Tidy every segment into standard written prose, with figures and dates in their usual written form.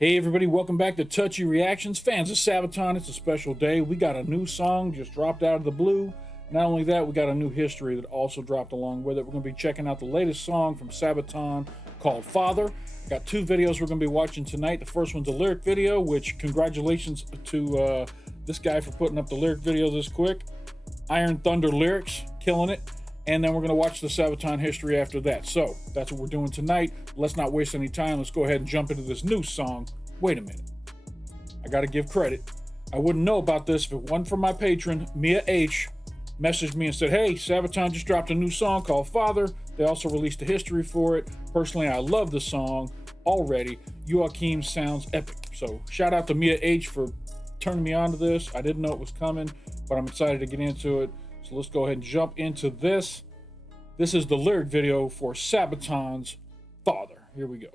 Hey everybody, welcome back to Touchy Reactions. Fans of Sabaton, it's a special day. We got a new song just dropped out of the blue. Not only that, we got a new history that also dropped along with it. We're going to be checking out the latest song from Sabaton called Father. Got two videos we're going to be watching tonight. The first one's a lyric video, which congratulations to this guy for putting up the lyric video this quick. Iron Thunder lyrics, killing it. And then we're going to watch the Sabaton history after that. So that's what we're doing tonight. Let's not waste any time. Let's go ahead and jump into this new song. Wait a minute. I got to give credit. I wouldn't know about this if it wasn't for my patron, Mia H. Messaged me and said, hey, Sabaton just dropped a new song called Father. They also released a history for it. Personally, I love the song already. Joachim sounds epic. So shout out to Mia H for turning me on to this. I didn't know it was coming, but I'm excited to get into it. So let's go ahead and jump into this. This is the lyric video for Sabaton's Father. Here we go.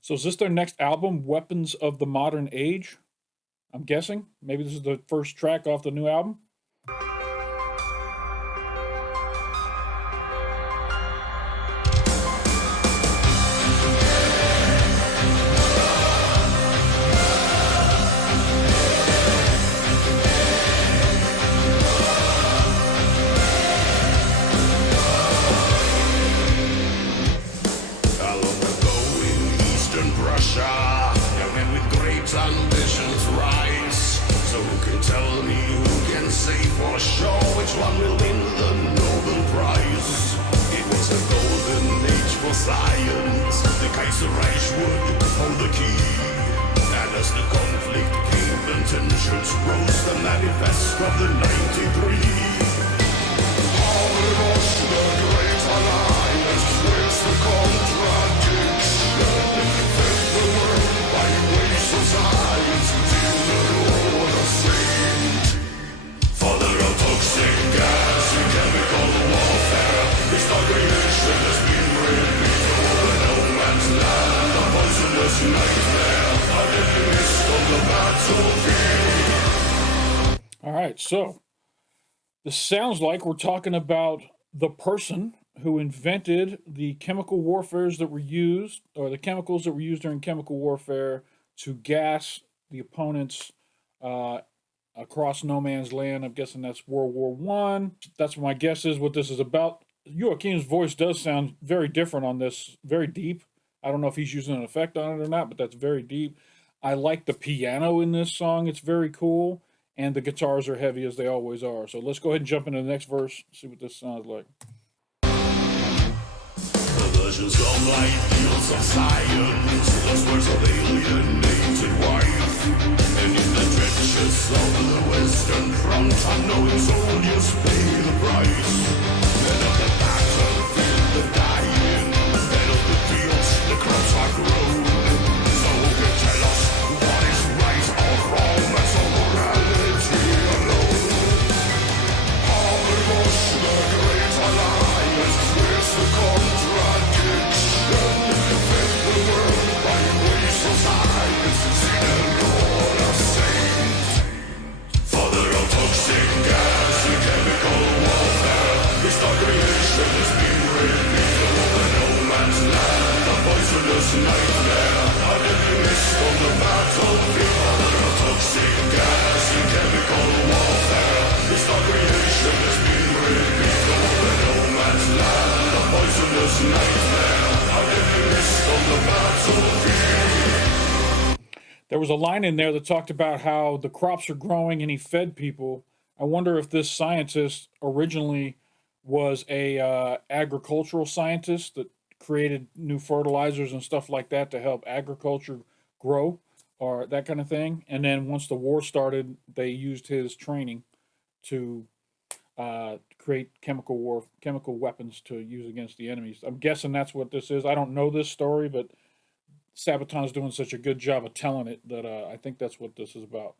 So is this their next album, Weapons of the Modern Age? I'm guessing. Maybe this is the first track off the new album. Ambitions rise. So who can tell me, who can say for sure which one will win the Nobel Prize? It was the golden age for science. The Kaiser Reich would hold the key. And as the conflict came, the tensions rose. The manifest of the 93. Almost the great alliance. Where's the contradiction? Defend the world by ways of science till the Lord of Saint. Father of toxic gas and chemical warfare, his creation has been released over no man's land. A poisonous nightmare, a deadly mist on the battlefield. All right, so this sounds like we're talking about the person who invented the chemical warfares that were used, or the chemicals that were used during chemical warfare to gas the opponents across no man's land. I'm guessing that's World War I. That's what my guess is what this is about. Joachim's voice does sound very different on this, very deep. I don't know if he's using an effect on it or not, but that's very deep. I like the piano in this song. It's very cool. And the guitars are heavy as they always are. So let's go ahead and jump into the next verse, see what this sounds like. Versions of ideals of science, those words of alienated wife. And in the trenches of the Western Front, unknowing soldiers pay the price. Men of the battlefield, the dying, men of the fields, the crops are grown. So who can tell us what is right or wrong? That's all morality alone. Almost the great alliance, where's the contradiction? Defend the world by ways of science, see the Lord of Saint. Father of toxic gas and chemical warfare, his creation has been released over no man's land. A poisonous nightmare, a deadly mist on the battlefield. Father of toxic gas and chemical warfare, his creation has been released over no man's land. A poisonous nightmare, a deadly mist on the battlefield. There was a line in there that talked about how the crops are growing and he fed people. I wonder if this scientist originally was a agricultural scientist that created new fertilizers and stuff like that to help agriculture grow or that kind of thing. And then once the war started, they used his training to create chemical weapons to use against the enemies. I'm guessing that's what this is. I don't know this story, but Sabaton's doing such a good job of telling it that I think that's what this is about.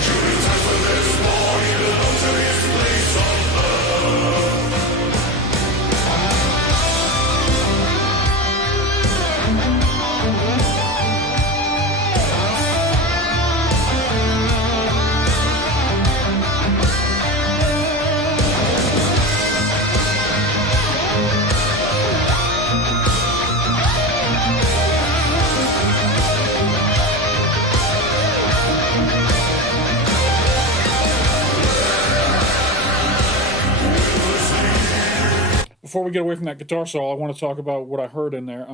During times when before we get away from that guitar solo, I want to talk about what I heard in there.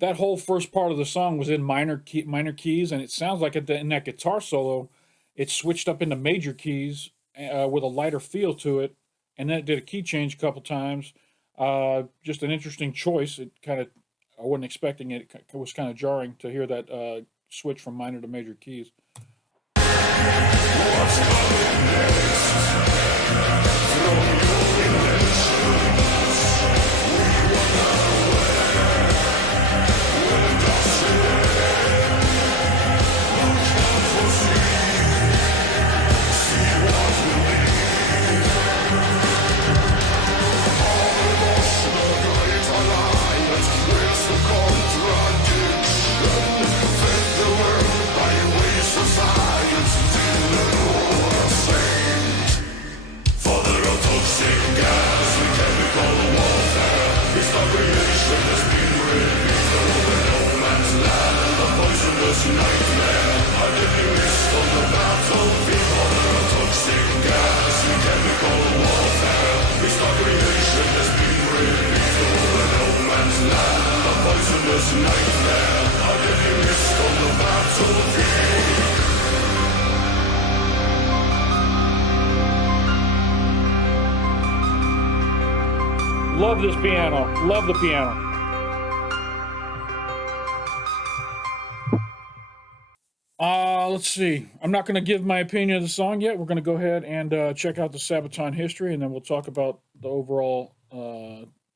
That whole first part of the song was in minor keys, and it sounds like in that guitar solo, it switched up into major keys with a lighter feel to it, and then it did a key change a couple times. Just an interesting choice. I wasn't expecting it. It was kind of jarring to hear that switch from minor to major keys. Love this piano. Love the piano. Let's see. I'm not going to give my opinion of the song yet. We're going to go ahead and check out the Sabaton history, and then we'll talk about the overall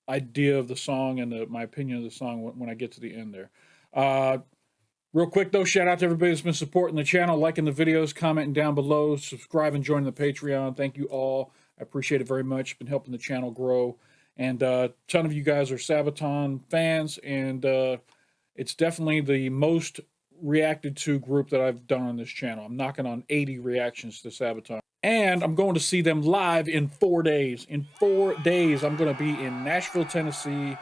idea of the song and my opinion of the song when I get to the end there. Real quick, though, shout out to everybody that's been supporting the channel, liking the videos, commenting down below, subscribing, joining the Patreon. Thank you all. I appreciate it very much. It's been helping the channel grow. And a ton of you guys are Sabaton fans, and it's definitely the most reacted to group that I've done on this channel. I'm knocking on 80 reactions to Sabaton. And I'm going to see them live in 4 days. In 4 days, I'm going to be in Nashville, Tennessee,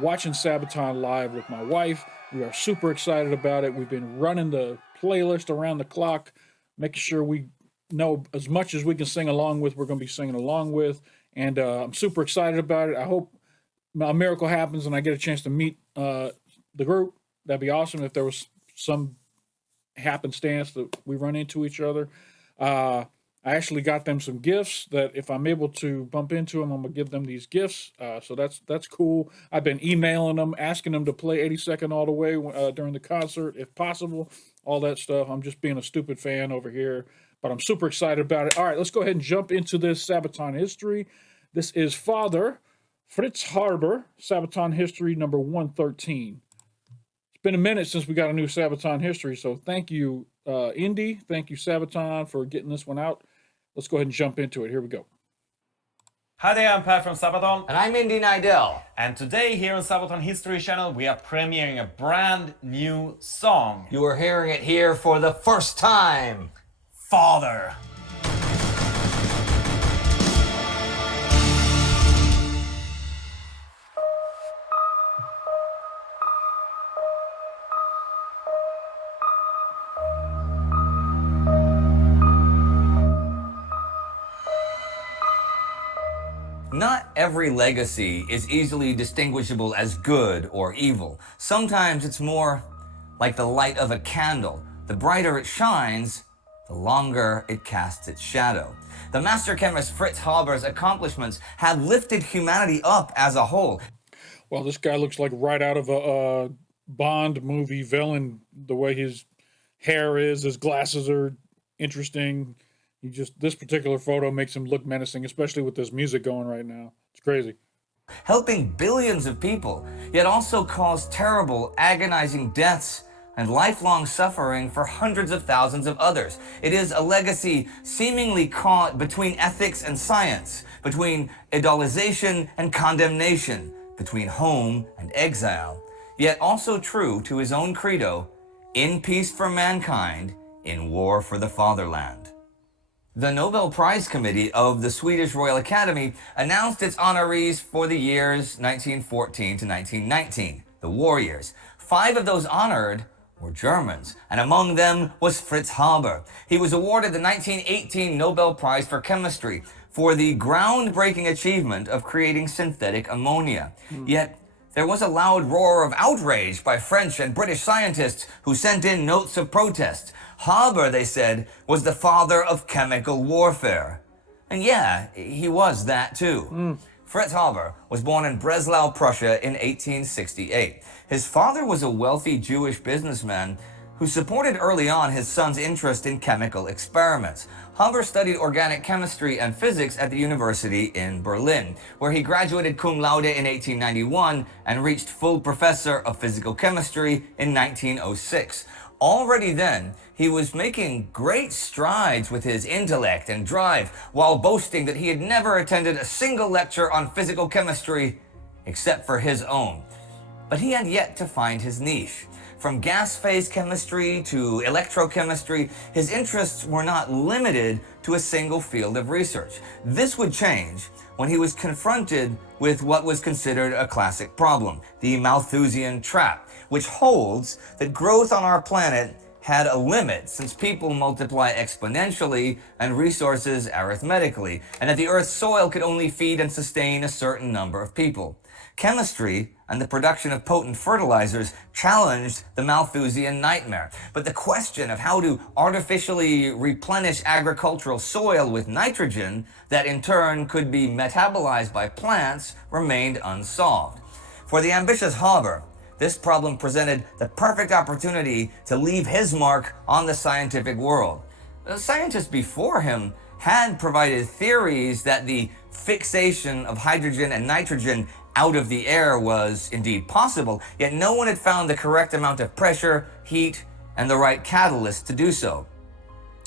watching Sabaton live with my wife. We are super excited about it. We've been running the playlist around the clock, making sure we know as much as we can sing along with, we're going to be singing along with. And I'm super excited about it. I hope a miracle happens and I get a chance to meet the group. That'd be awesome if there was some happenstance that we run into each other. I actually got them some gifts that if I'm able to bump into them, I'm going to give them these gifts. So that's cool. I've been emailing them, asking them to play 82nd All the Way during the concert, if possible, all that stuff. I'm just being a stupid fan over here, but I'm super excited about it. All right, let's go ahead and jump into this Sabaton history. This is Father Fritz Harber, Sabaton history number 113. It's been a minute since we got a new Sabaton history, so thank you, Indy. Thank you, Sabaton, for getting this one out. Let's go ahead and jump into it. Here we go. Hi there, I'm Pat from Sabaton. And I'm Indy Nidell. And today here on Sabaton History Channel, we are premiering a brand new song. You are hearing it here for the first time. Father. Not every legacy is easily distinguishable as good or evil. Sometimes it's more like the light of a candle. The brighter it shines, the longer it casts its shadow. The master chemist Fritz Haber's accomplishments have lifted humanity up as a whole. Well, this guy looks like right out of a Bond movie villain, the way his hair is, his glasses are interesting. This particular photo makes him look menacing, especially with this music going right now. It's crazy. Helping billions of people, yet also caused terrible, agonizing deaths and lifelong suffering for hundreds of thousands of others. It is a legacy seemingly caught between ethics and science, between idolization and condemnation, between home and exile, yet also true to his own credo, in peace for mankind, in war for the fatherland. The Nobel Prize Committee of the Swedish Royal Academy announced its honorees for the years 1914 to 1919, the war years. 5 of those honored were Germans, and among them was Fritz Haber. He was awarded the 1918 Nobel Prize for Chemistry for the groundbreaking achievement of creating synthetic ammonia. Yet, there was a loud roar of outrage by French and British scientists who sent in notes of protest. Haber, they said, was the father of chemical warfare. And yeah, he was that too. Fritz Haber was born in Breslau, Prussia in 1868. His father was a wealthy Jewish businessman who supported early on his son's interest in chemical experiments. Haber studied organic chemistry and physics at the university in Berlin, where he graduated cum laude in 1891 and reached full professor of physical chemistry in 1906. Already then, he was making great strides with his intellect and drive, while boasting that he had never attended a single lecture on physical chemistry except for his own. But he had yet to find his niche. From gas phase chemistry to electrochemistry, his interests were not limited to a single field of research. This would change when he was confronted with what was considered a classic problem, the Malthusian trap, which holds that growth on our planet had a limit since people multiply exponentially and resources arithmetically, and that the Earth's soil could only feed and sustain a certain number of people. Chemistry and the production of potent fertilizers challenged the Malthusian nightmare. But the question of how to artificially replenish agricultural soil with nitrogen that in turn could be metabolized by plants remained unsolved. For the ambitious Haber, this problem presented the perfect opportunity to leave his mark on the scientific world. The scientists before him had provided theories that the fixation of hydrogen and nitrogen out of the air was indeed possible, yet no one had found the correct amount of pressure, heat, and the right catalyst to do so.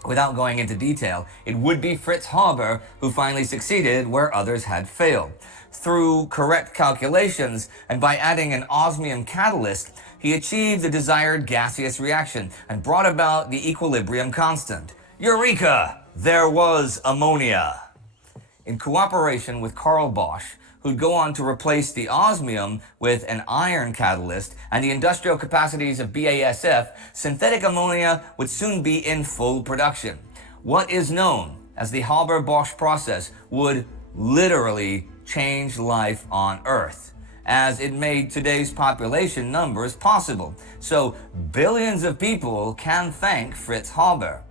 Without going into detail, it would be Fritz Haber who finally succeeded where others had failed. Through correct calculations and by adding an osmium catalyst, he achieved the desired gaseous reaction and brought about the equilibrium constant. Eureka! There was ammonia! In cooperation with Carl Bosch, who'd go on to replace the osmium with an iron catalyst and the industrial capacities of BASF, synthetic ammonia would soon be in full production. What is known as the Haber-Bosch process would literally change life on Earth, as it made today's population numbers possible. So billions of people can thank Fritz Haber.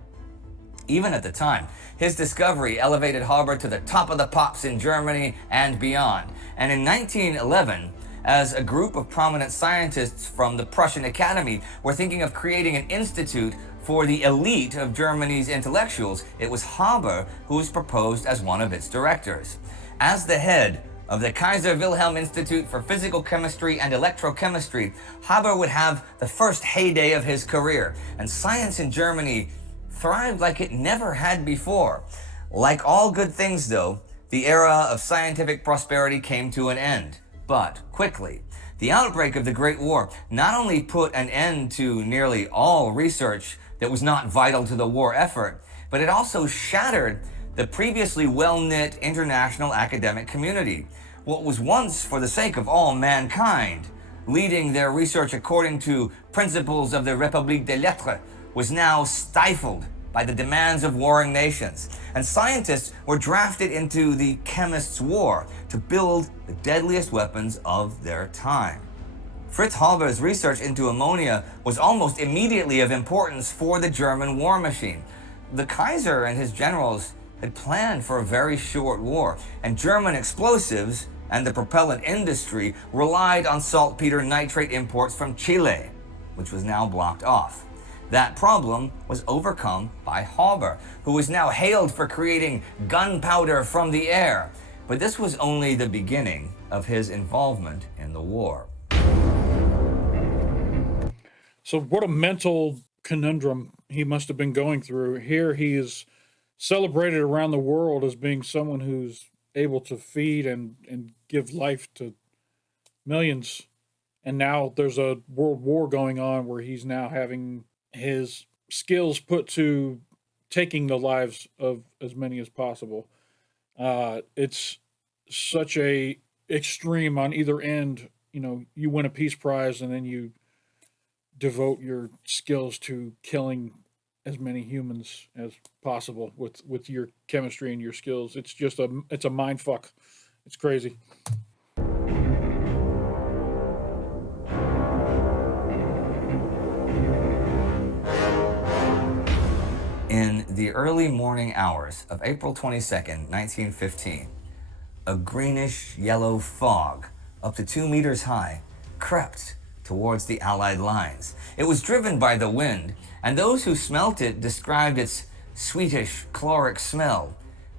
Even at the time, his discovery elevated Haber to the top of the pops in Germany and beyond. And in 1911, as a group of prominent scientists from the Prussian Academy were thinking of creating an institute for the elite of Germany's intellectuals, it was Haber who was proposed as one of its directors. As the head of the Kaiser Wilhelm Institute for Physical Chemistry and Electrochemistry, Haber would have the first heyday of his career, and science in Germany thrived like it never had before. Like all good things though, the era of scientific prosperity came to an end, but quickly. The outbreak of the Great War not only put an end to nearly all research that was not vital to the war effort, but it also shattered the previously well-knit international academic community. What was once for the sake of all mankind, leading their research according to principles of the République des Lettres, was now stifled by the demands of warring nations, and scientists were drafted into the chemists' war to build the deadliest weapons of their time. Fritz Haber's research into ammonia was almost immediately of importance for the German war machine. The Kaiser and his generals had planned for a very short war, and German explosives and the propellant industry relied on saltpeter nitrate imports from Chile, which was now blocked off. That problem was overcome by Haber, who was now hailed for creating gunpowder from the air. But this was only the beginning of his involvement in the war. So what a mental conundrum he must have been going through. Here he is celebrated around the world as being someone who's able to feed and give life to millions. And now there's a world war going on where he's now having his skills put to taking the lives of as many as possible. It's such a extreme on either end. You know, you win a peace prize and then you devote your skills to killing as many humans as possible with your chemistry and your skills. It's just a mind fuck. It's crazy. In the early morning hours of April 22nd, 1915, a greenish yellow fog, up to 2 meters high, crept towards the Allied lines. It was driven by the wind, and those who smelt it described its sweetish, chloric smell,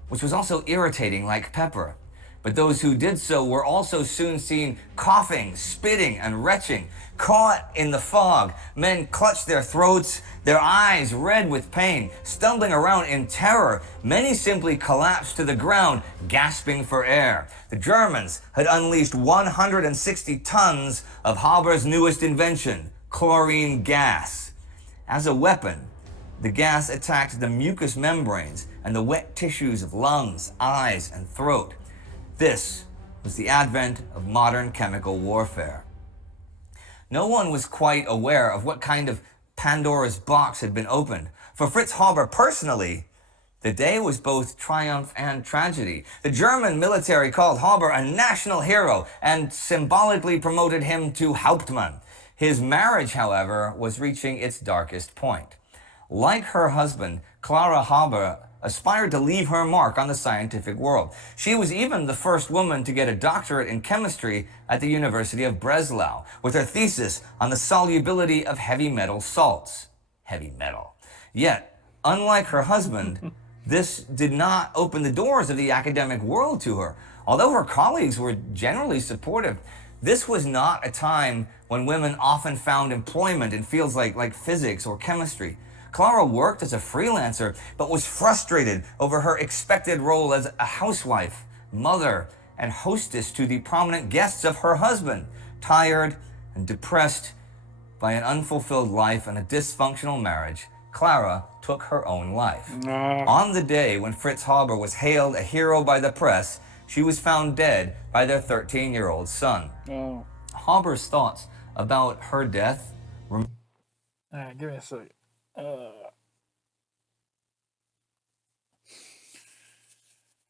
which was also irritating like pepper. But those who did so were also soon seen coughing, spitting, and retching. Caught in the fog, men clutched their throats, their eyes red with pain, stumbling around in terror. Many simply collapsed to the ground, gasping for air. The Germans had unleashed 160 tons of Haber's newest invention, chlorine gas. As a weapon, the gas attacked the mucous membranes and the wet tissues of lungs, eyes, and throat. This was the advent of modern chemical warfare. No one was quite aware of what kind of Pandora's box had been opened. For Fritz Haber personally, the day was both triumph and tragedy. The German military called Haber a national hero and symbolically promoted him to Hauptmann. His marriage, however, was reaching its darkest point. Like her husband, Clara Haber aspired to leave her mark on the scientific world. She was even the first woman to get a doctorate in chemistry at the University of Breslau, with her thesis on the solubility of heavy metal salts. Heavy metal. Yet, unlike her husband, this did not open the doors of the academic world to her. Although her colleagues were generally supportive, this was not a time when women often found employment in fields like physics or chemistry. Clara worked as a freelancer, but was frustrated over her expected role as a housewife, mother, and hostess to the prominent guests of her husband. Tired and depressed by an unfulfilled life and a dysfunctional marriage, Clara took her own life. On the day when Fritz Haber was hailed a hero by the press, she was found dead by their 13-year-old son. Haber's thoughts about her death. Give me a second. All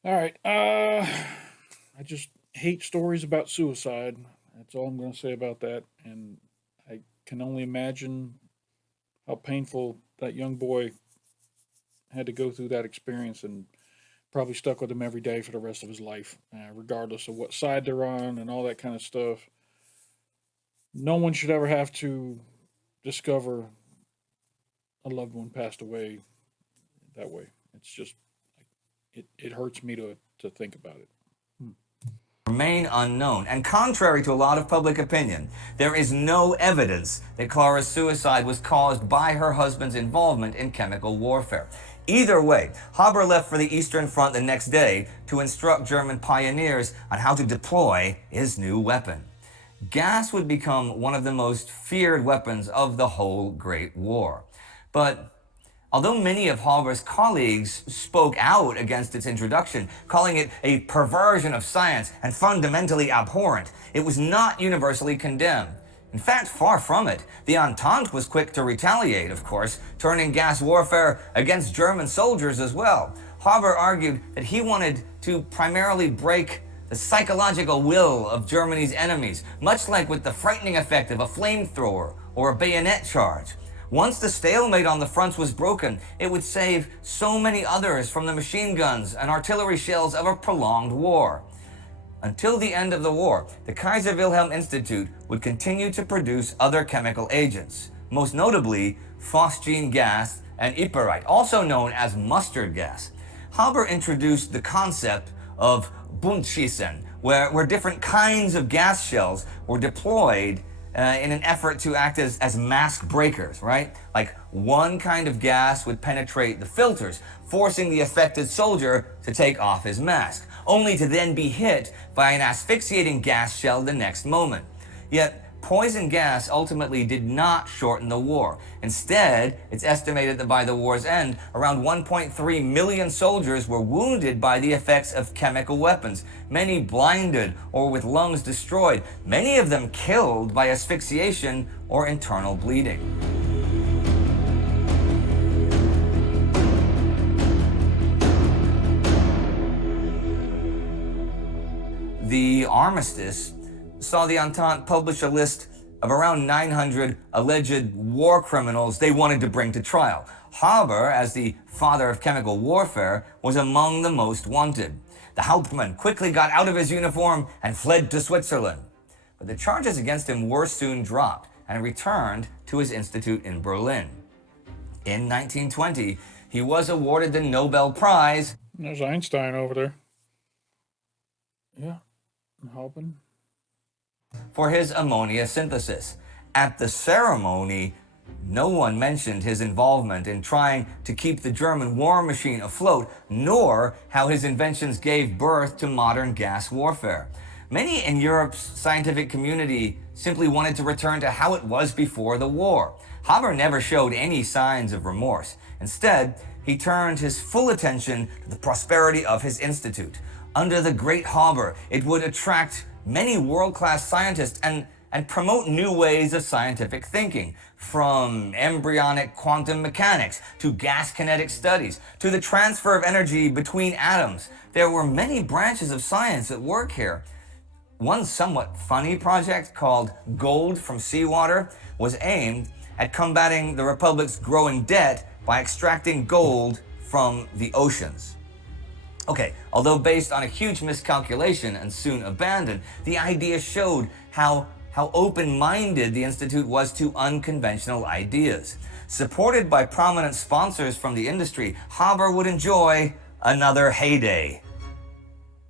right. I just hate stories about suicide. That's all I'm going to say about that. And I can only imagine how painful that young boy had to go through that experience, and probably stuck with him every day for the rest of his life, regardless of what side they're on and all that kind of stuff. No one should ever have to discover a loved one passed away that way. It's just, it hurts me to think about it. Remain unknown, and contrary to a lot of public opinion, there is no evidence that Clara's suicide was caused by her husband's involvement in chemical warfare. Either way, Haber left for the Eastern Front the next day to instruct German pioneers on how to deploy his new weapon. Gas would become one of the most feared weapons of the whole Great War. But although many of Haber's colleagues spoke out against its introduction, calling it a perversion of science and fundamentally abhorrent, it was not universally condemned. In fact, far from it. The Entente was quick to retaliate, of course, turning gas warfare against German soldiers as well. Haber argued that he wanted to primarily break the psychological will of Germany's enemies, much like with the frightening effect of a flamethrower or a bayonet charge. Once the stalemate on the fronts was broken, it would save so many others from the machine guns and artillery shells of a prolonged war. Until the end of the war, the Kaiser Wilhelm Institute would continue to produce other chemical agents, most notably phosgene gas and ypirite, also known as mustard gas. Haber introduced the concept of Buntschießen, where different kinds of gas shells were deployed in an effort to act as mask breakers, right? Like one kind of gas would penetrate the filters, forcing the affected soldier to take off his mask, only to then be hit by an asphyxiating gas shell the next moment. Yet, poison gas ultimately did not shorten the war. Instead, it's estimated that by the war's end, around 1.3 million soldiers were wounded by the effects of chemical weapons, many blinded or with lungs destroyed, many of them killed by asphyxiation or internal bleeding. armistice saw the Entente publish a list of around 900 alleged war criminals they wanted to bring to trial. Haber, as the father of chemical warfare, was among the most wanted. The Hauptmann quickly got out of his uniform and fled to Switzerland. But the charges against him were soon dropped and returned to his institute in Berlin. In 1920, he was awarded the Nobel Prize. There's Einstein over there. Yeah, I'm helping. For his ammonia synthesis. At the ceremony, no one mentioned his involvement in trying to keep the German war machine afloat, nor how his inventions gave birth to modern gas warfare. Many in Europe's scientific community simply wanted to return to how it was before the war. Haber never showed any signs of remorse. Instead, he turned his full attention to the prosperity of his institute. Under the great Haber, it would attract many world-class scientists and promote new ways of scientific thinking, from embryonic quantum mechanics to gas kinetic studies to the transfer of energy between atoms. There were many branches of science at work here. One somewhat funny project called Gold from Seawater was aimed at combating the Republic's growing debt by extracting gold from the oceans. Okay, although based on a huge miscalculation and soon abandoned, the idea showed how open-minded the Institute was to unconventional ideas. Supported by prominent sponsors from the industry, Haber would enjoy another heyday,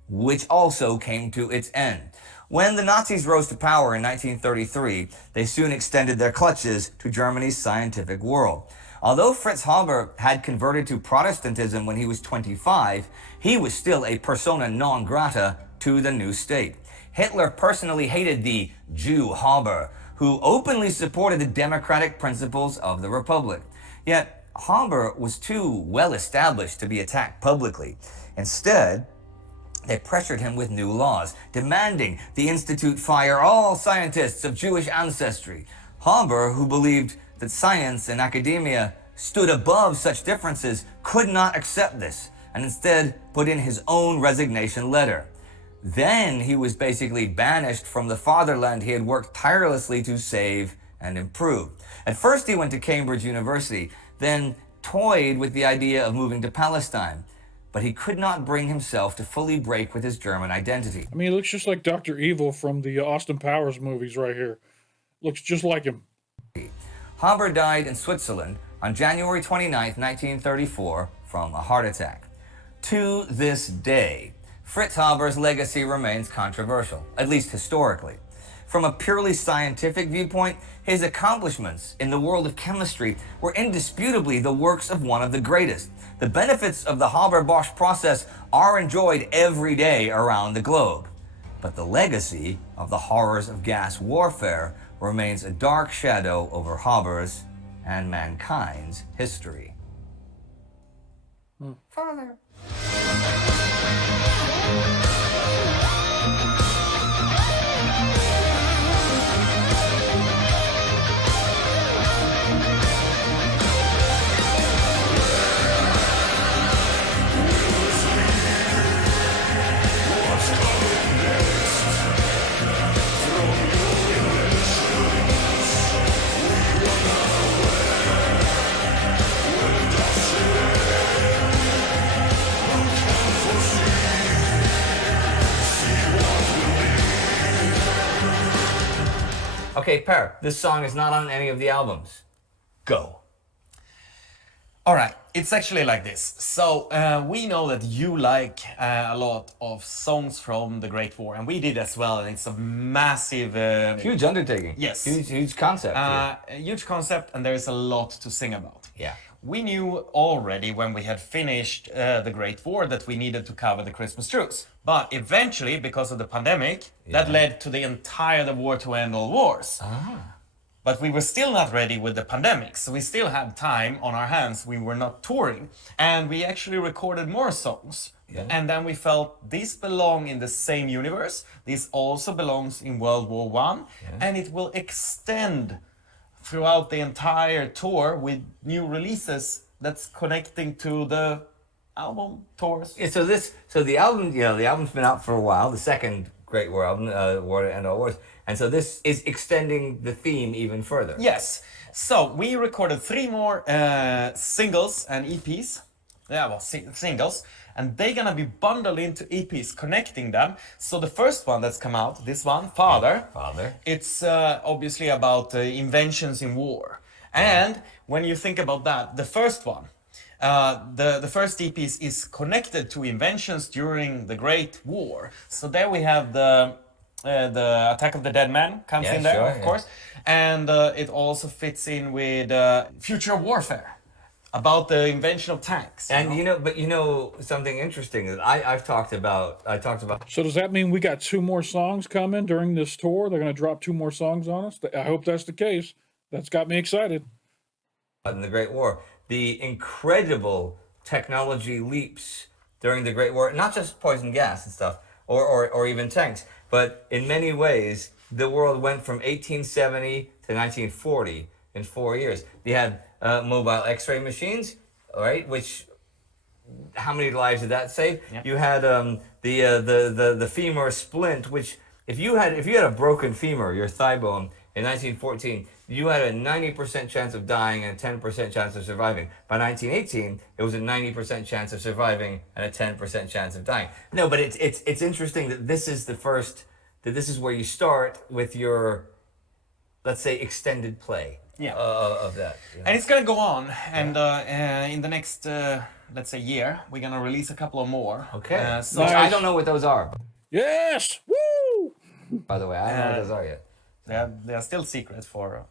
which also came to its end. When the Nazis rose to power in 1933, they soon extended their clutches to Germany's scientific world. Although Fritz Haber had converted to Protestantism when he was 25, he was still a persona non grata to the new state. Hitler personally hated the Jew Haber, who openly supported the democratic principles of the Republic. Yet, Haber was too well established to be attacked publicly. Instead, they pressured him with new laws, demanding the Institute fire all scientists of Jewish ancestry. Haber, who believed that science and academia stood above such differences, could not accept this, and instead put in his own resignation letter. Then he was basically banished from the fatherland he had worked tirelessly to save and improve. At first he went to Cambridge University, then toyed with the idea of moving to Palestine. But he could not bring himself to fully break with his German identity. I mean, he looks just like Dr. Evil from the Austin Powers movies right here. Looks just like him. Haber died in Switzerland on January 29, 1934, from a heart attack. To this day, Fritz Haber's legacy remains controversial, at least historically. From a purely scientific viewpoint, his accomplishments in the world of chemistry were indisputably the works of one of the greatest. The benefits of the Haber-Bosch process are enjoyed every day around the globe. But the legacy of the horrors of gas warfare remains a dark shadow over Haber's and mankind's history. Father. Okay, Per, this song is not on any of the albums. Go. All right, it's actually like this. So we know that you like a lot of songs from the Great War, and we did as well. And it's a massive, Huge undertaking. Yes. Huge concept. a huge concept, and there is a lot to sing about. Yeah. We knew already when we had finished the Great War that we needed to cover the Christmas truce. But eventually, because of the pandemic, that led to the entire war to end all wars. But we were still not ready with the pandemic, so we still had time on our hands. We were not touring. And we actually recorded more songs. Yeah. And then we felt these belong in the same universe. This also belongs in World War I. And it will extend throughout the entire tour with new releases that's connecting to the album tours. Yeah, so the album, the album's been out for a while, the second Great War album, War to End All Wars. And so this is extending the theme even further. Yes. So we recorded 3 more singles and EPs. Yeah, well, singles. And they're gonna be bundled into EPs, connecting them. So the first one that's come out, this one, Father. Father. It's obviously about inventions in war. And when you think about that, the first one, the first EP is connected to inventions during the Great War. So there we have the Attack of the Dead Man comes in there, of course, and it also fits in with future warfare, about the invention of tanks. And you know something interesting that I've talked about. So does that mean we got 2 more songs coming during this tour? They're going to drop 2 more songs on us? I hope that's the case. That's got me excited. In the Great War, the incredible technology leaps during the Great War, not just poison gas and stuff, or even tanks, but in many ways, the world went from 1870 to 1940 in 4 years. They had mobile X-ray machines, right? Which, how many lives did that save? Yeah. You had the femur splint, which if you had a broken femur, your thigh bone, in 1914, you had a 90% chance of dying and a 10% chance of surviving. By 1918, it was a 90% chance of surviving and a 10% chance of dying. No, but it's interesting that this is the first, that this is where you start with your, let's say, extended play. Yeah. Of that. Yeah. And it's gonna go on, and in the next, let's say, year, we're gonna release a couple of more. Okay. So Which I don't know what those are, Yes! Woo! by the way. I don't know what those are yet. they are still secret for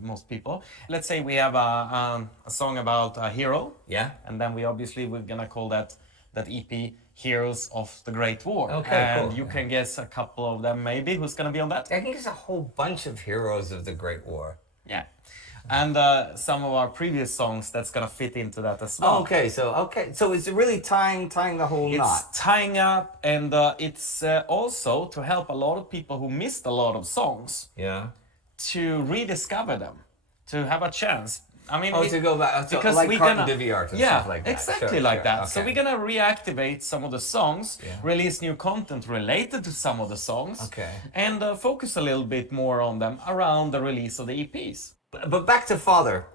most people. Let's say we have a song about a hero. Yeah. And then we're gonna call that EP Heroes of the Great War. Okay, and cool. you can guess a couple of them maybe who's gonna be on that. I think it's a whole bunch of heroes of the Great War. Yeah. And some of our previous songs that's gonna fit into that as well. Oh, okay, so it's really tying the whole knot. It's tying up, and it's also to help a lot of people who missed a lot of songs Yeah. to rediscover them, to have a chance. I mean, To go back, so because like we're Carton gonna, de Viart and yeah, stuff like that. exactly Sure, like sure. that. So Okay. we're gonna reactivate some of the songs, Yeah. release new content related to some of the songs, Okay. and focus a little bit more on them around the release of the E EPs. But back to Father,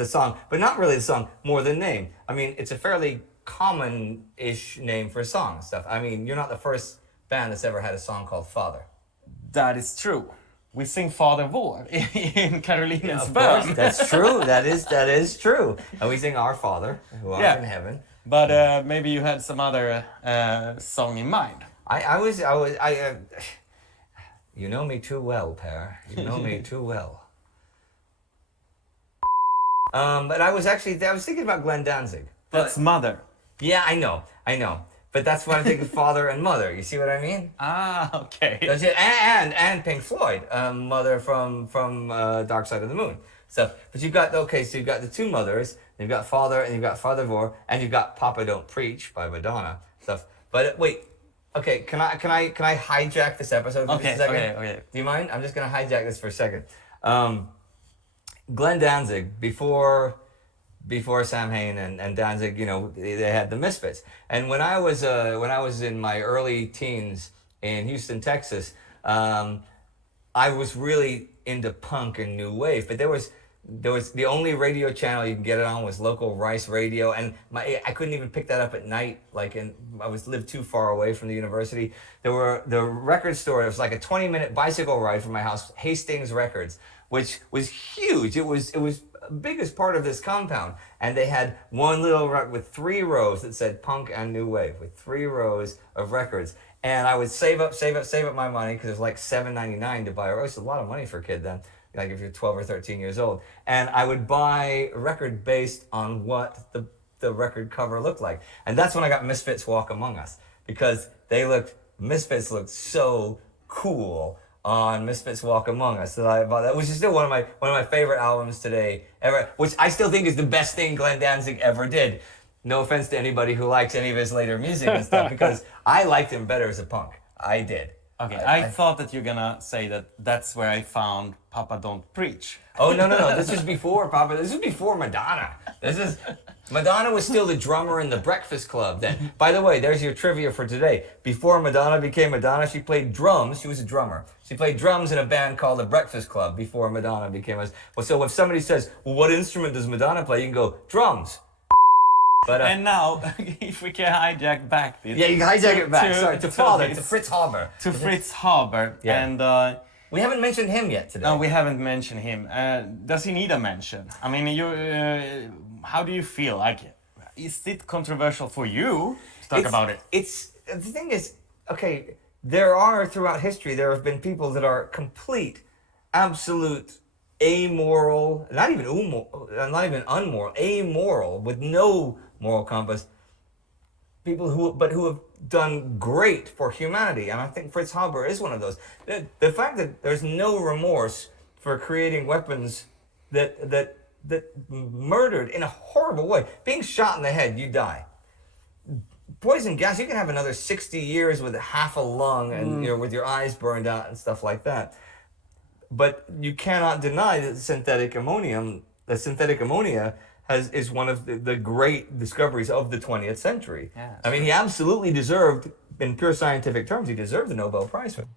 the song, but not really the song, more the name. I mean, it's a fairly common-ish name for a song and stuff. I mean, you're not the first band that's ever had a song called Father. That is true. We sing Father Vår in Carolinens Of course, bön. that's true. That is true. And we sing Our Father, who art in heaven. But maybe you had some other song in mind. You know me too well, Per. You know me too well. But I was thinking about Glenn Danzig. That's Mother. Yeah, I know. But that's what I'm thinking, Father and Mother. You see what I mean? Ah, okay. That's it. And Pink Floyd, Mother from Dark Side of the Moon. So, but you've got the 2 mothers. You've got Father and you've got Father Vor, and you've got Papa Don't Preach by Madonna. Stuff. But wait, okay, can I hijack this episode for just a second? Okay. Do you mind? I'm just gonna hijack this for a second. Glenn Danzig, before Sam Hain and Danzig, they had the Misfits. And when I was in my early teens in Houston, Texas, I was really into punk and new wave. But there was the only radio channel you can get it on was local Rice Radio, and I couldn't even pick that up at night. I lived too far away from the university. The record store. It was like a 20-minute bicycle ride from my house, Hastings Records, which was huge. It was biggest part of this compound, and they had one little rack with 3 rows that said punk and new wave, with 3 rows of records. And I would save up my money, because it was like $7.99 to buy a row. It's a lot of money for a kid then, like if you're 12 or 13 years old. And I would buy a record based on what the record cover looked like. And that's when I got Misfits Walk Among Us, because Misfits looked so cool on Misfits Walk Among Us that I bought that, which is still one of my favorite albums today ever, which I still think is the best thing Glenn Danzig ever did. No offense to anybody who likes any of his later music and stuff, because I liked him better as a punk. I did. Okay, I thought that you're gonna say that that's where I found Papa Don't Preach. Oh, no. This is before Papa. This is before Madonna. Madonna was still the drummer in the Breakfast Club then. By the way, there's your trivia for today. Before Madonna became Madonna, she played drums. She was a drummer. She played drums in a band called the Breakfast Club before Madonna became a... Well, so if somebody says, well, what instrument does Madonna play? You can go, drums. But, And now, if we can hijack back this. yeah, you can hijack it back. Sorry, to father, this- to Fritz Haber. To Fritz Haber. Yeah. And We haven't mentioned him yet today. no, we haven't mentioned him. Does he need a mention? I mean, how do you feel? Like, is it controversial for you to talk about it? The thing is, okay, there are throughout history, there have been people that are complete, absolute, amoral, not even unmoral, amoral, with no moral compass. People who have done great for humanity, and I think Fritz Haber is one of those. The fact that there's no remorse for creating weapons that murdered in a horrible way, being shot in the head, you die. Poison gas, you can have another 60 years with half a lung and with your eyes burned out and stuff like that. But you cannot deny that synthetic ammonia is one of the great discoveries of the 20th century. Yeah, I mean, he absolutely deserved, in pure scientific terms, he deserved the Nobel Prize for it.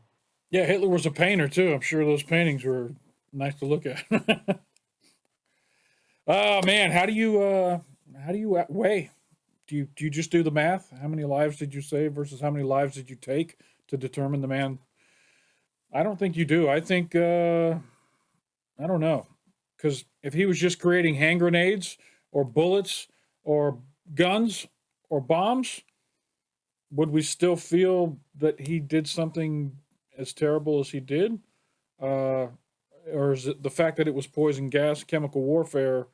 Yeah, Hitler was a painter too. I'm sure those paintings were nice to look at. Oh man, how do you weigh? Do you just do the math? How many lives did you save versus how many lives did you take to determine the man? I don't think you do. I think I don't know. Because if he was just creating hand grenades or bullets or guns or bombs, would we still feel that he did something as terrible as he did? Or is it the fact that it was poison gas, chemical warfare,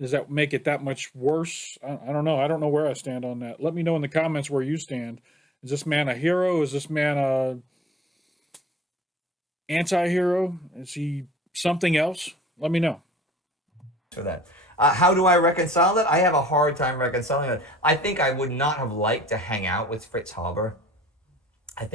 does that make it that much worse? I don't know. I don't know where I stand on that. Let me know in the comments where you stand. Is this man a hero? Is this man a anti-hero? Is he something else? Let me know. For that. How do I reconcile that? I have a hard time reconciling it. I think I would not have liked to hang out with Fritz Haber. What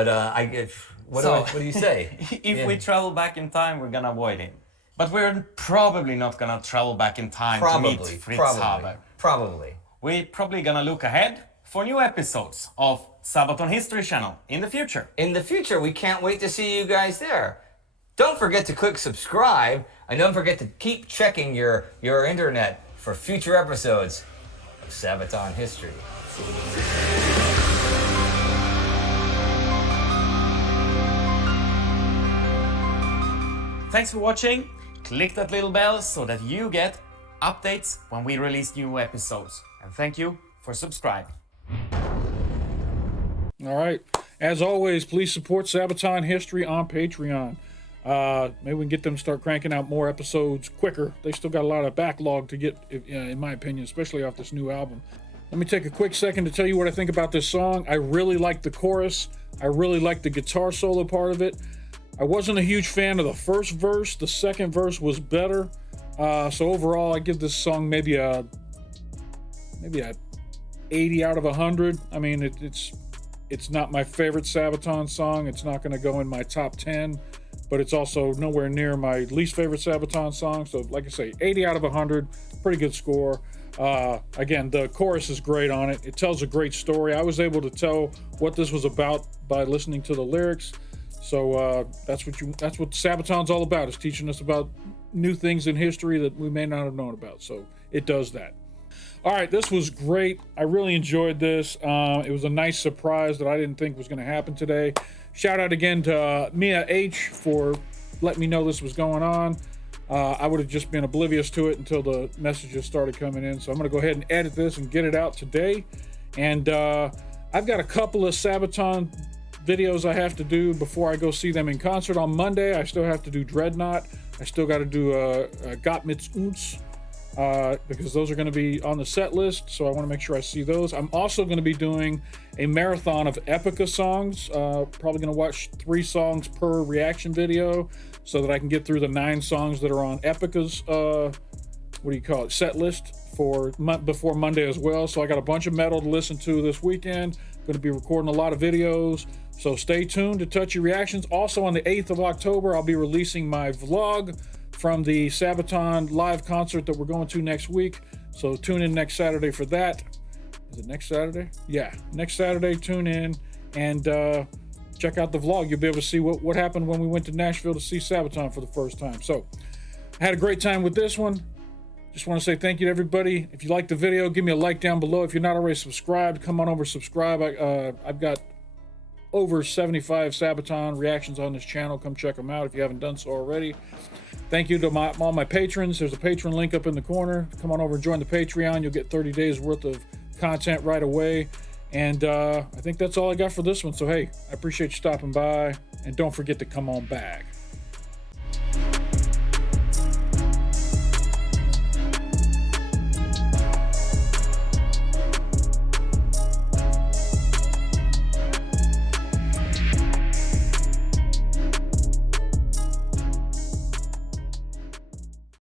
do you say? If we travel back in time, we're gonna avoid him. But we're probably not gonna travel back in time to meet Fritz Haber. Probably. We're probably gonna look ahead for new episodes of Sabaton History Channel in the future. In the future, we can't wait to see you guys there. Don't forget to click subscribe, and don't forget to keep checking your internet for future episodes of Sabaton History. Thanks for watching. Click that little bell so that you get updates when we release new episodes. And thank you for subscribing. All right. As always, please support Sabaton History on Patreon. Maybe we can get them to start cranking out more episodes quicker. They still got a lot of backlog to get, in my opinion, especially off this new album. Let me take a quick second to tell you what I think about this song. I really like the chorus. I really like the guitar solo part of it. I wasn't a huge fan of the first verse. The second verse was better. So overall, I give this song maybe a 80 out of 100. I mean, it's not my favorite Sabaton song. It's not going to go in my top 10, but it's also nowhere near my least favorite Sabaton song. So like I say, 80 out of 100, pretty good score. Again, the chorus is great on it. It tells a great story. I was able to tell what this was about by listening to the lyrics. So that's what Sabaton's all about, is teaching us about new things in history that we may not have known about. So it does that. All right, this was great. I really enjoyed this. It was a nice surprise that I didn't think was going to happen today. Shout out again to Mia H for letting me know this was going on. I would have just been oblivious to it until the messages started coming in. So I'm going to go ahead and edit this and get it out today. And I've got a couple of Sabaton videos I have to do before I go see them in concert on Monday. I still have to do Dreadnought. I still got to do Gott mit uns, because those are going to be on the set list, so I want to make sure I see those. I'm also going to be doing a marathon of Epica songs, probably going to watch 3 songs per reaction video so that I can get through the 9 songs that are on Epica's set list before Monday as well. So I got a bunch of metal to listen to this weekend. Going to be recording a lot of videos. So stay tuned to Touchy Reactions. Also on the 8th of October, I'll be releasing my vlog from the Sabaton live concert that we're going to next week. So tune in next Saturday for that. Is it next Saturday? Yeah, next Saturday, tune in and check out the vlog. You'll be able to see what happened when we went to Nashville to see Sabaton for the first time. So I had a great time with this one. Just want to say thank you to everybody. If you liked the video, give me a like down below. If you're not already subscribed, come on over, subscribe. I've got over 75 Sabaton reactions on this channel. Come check them out if you haven't done so already. Thank you to all my patrons. There's a patron link up in the corner. Come on over and join the Patreon. You'll get 30 days worth of content right away. And I think that's all I got for this one. So hey, I appreciate you stopping by, and don't forget to come on back.